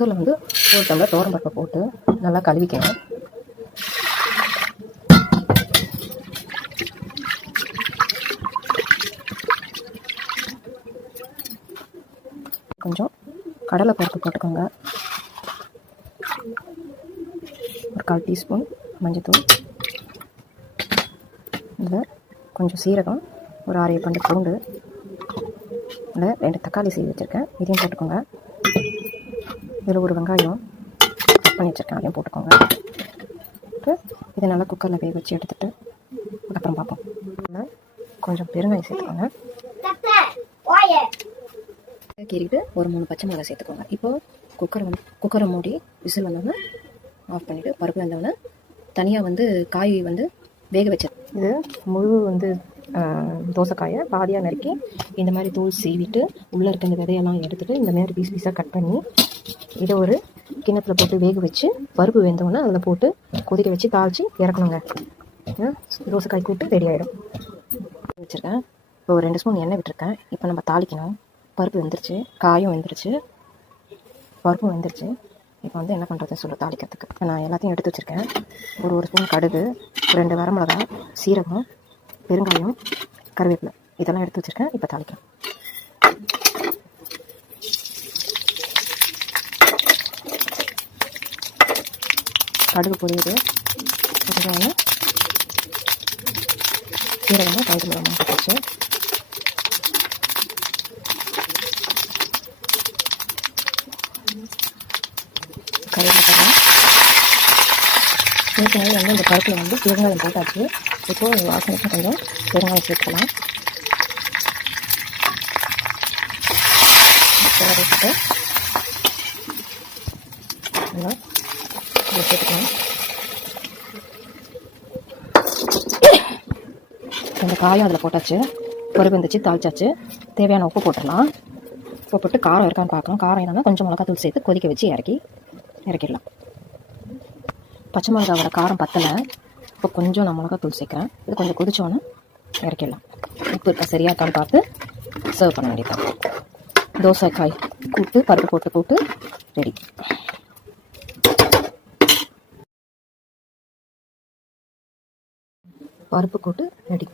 குக்கரில் வந்து ஒரு டம்ளர் துவரம்பருப்பை போட்டு நல்லா கழுவிக்கணும். கொஞ்சம் கடலை பருப்பு போட்டுக்கோங்க. ஒரு 1/4 டீஸ்பூன் மஞ்சள்தூள், இதில் கொஞ்சம் சீரகம், ஒரு 6 பண்டு பூண்டு, இதில் 2 தக்காளி சீவி வச்சுருக்கேன், இதையும் போட்டுக்கோங்க. இதில் ஒரு வெங்காயம் கட் பண்ணி வச்சுருக்கேன், அதையும் போட்டுக்கோங்க. இதை நல்லா குக்கரில் வேக வச்சு எடுத்துகிட்டு அதுக்கப்புறம் பார்ப்போம். கொஞ்சம் பெருங்காயம் சேர்த்துக்கோங்க. கீறிட்டு ஒரு 3 பச்சை மிளகாய் சேர்த்துக்கோங்க. இப்போது குக்கரை மூடி விசில் வந்தோன்னே ஆஃப் பண்ணிவிட்டு பருப்பு வந்தோடனே தனியாக வந்து காய் வந்து வேக வச்சது. இது முழு வந்து தோசைக்காயை பாதியாக நறுக்கி இந்த மாதிரி தூள் சீவிட்டு உள்ளே இருக்க இந்த விதையெல்லாம் எடுத்துகிட்டு இந்த மாதிரி பீஸாக கட் பண்ணி இதை ஒரு கிண்ணத்தில் போட்டு வேக வச்சு பருப்பு வெந்தோடனே அதில் போட்டு கொதிக்க வச்சு தாளித்து இறக்கணுங்க. தோசைக்காய் கூட்டு ரெடி ஆகிடும். வச்சுருக்கேன். இப்போ ஒரு 2 ஸ்பூன் எண்ணெய் விட்டுருக்கேன். இப்போ நம்ம தாளிக்கணும். பருப்பு வெந்துருச்சு, காயும் வெந்துருச்சு, பருப்பும் வெந்துருச்சு. இப்போ வந்து என்ன பண்ணுறதுன்னு சொல்ல தாளிக்கிறதுக்கு நான் எல்லாத்தையும் எடுத்து வச்சுருக்கேன். ஒரு ஸ்பூன் கடுகு, 2 வரமிளகா, சீரகம், பெருங்காயம், கருவேப்பிலை இதெல்லாம் எடுத்து வச்சுருக்கேன். இப்போ தாளிக்கலாம். கடுகு பொரியுது, வெங்காயம், சீரகமாக காய்ச்சி மிளகாய் போட்டுச்சு. கருவேப்பிலை ஏற்கனவே வந்து இந்த பருப்பில் வந்து பெருங்காயம் போட்டாச்சு. இப்போது வாசனைக்கு கொஞ்சம் பெருங்காயம் சேர்த்துக்கலாம். சேர்த்துக்கலாம். இந்த காயும் அதில் போட்டாச்சு, பருப்பு இருந்துச்சு, தாளிச்சாச்சு. தேவையான உப்பு போட்டுடலாம். உப்பு போட்டு காரம் இருக்கான்னு பார்க்கலாம். காரம் என்னன்னா கொஞ்சம் மிளகாத்தூள் சேர்த்து கொதிக்க வச்சு இறக்கிடலாம். பச்சை மிளகாவோட காரம் பத்தலை. இப்போ கொஞ்சம் நான் மிளகாத்தூள் சேர்க்குறேன். இது கொஞ்சம் கொதிச்சோன்னே இறக்கிடலாம். உப்பு இருக்கா சரியாக இருக்கான்னு பார்த்து சர்வ் பண்ண வேண்டியதான். தோசைக்காய் கூட்டு பருப்பு போட்டு ரெடி. பருப்பு கூட்டு ரெடி.